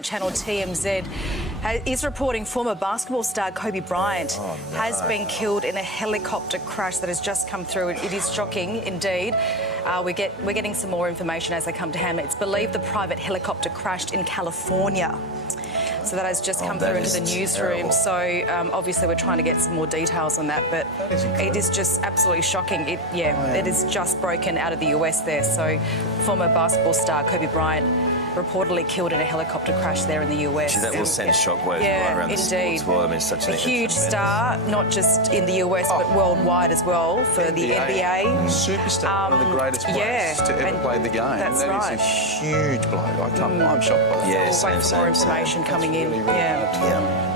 entertainment channel TMZ is reporting former basketball star Kobe Bryant has been killed in a helicopter crash that has just come through. It is shocking indeed. We're getting some more information as they come to hand. It's believed the private helicopter crashed in California. So that has just come through into the newsroom. Terrible. So obviously we're trying to get some more details on that, but it is just absolutely shocking. It is just broken out of the US there. So former basketball star Kobe Bryant reportedly killed in a helicopter crash there in the US. That will send shockwaves right around the sports world. I mean, it's such a huge star, not just in the US but worldwide as well for the NBA. Superstar, one of the greatest players to ever play the game. That's right. Is a huge blow. I'm shocked by that. Yeah, We'll wait for more information coming in. Really, really yeah.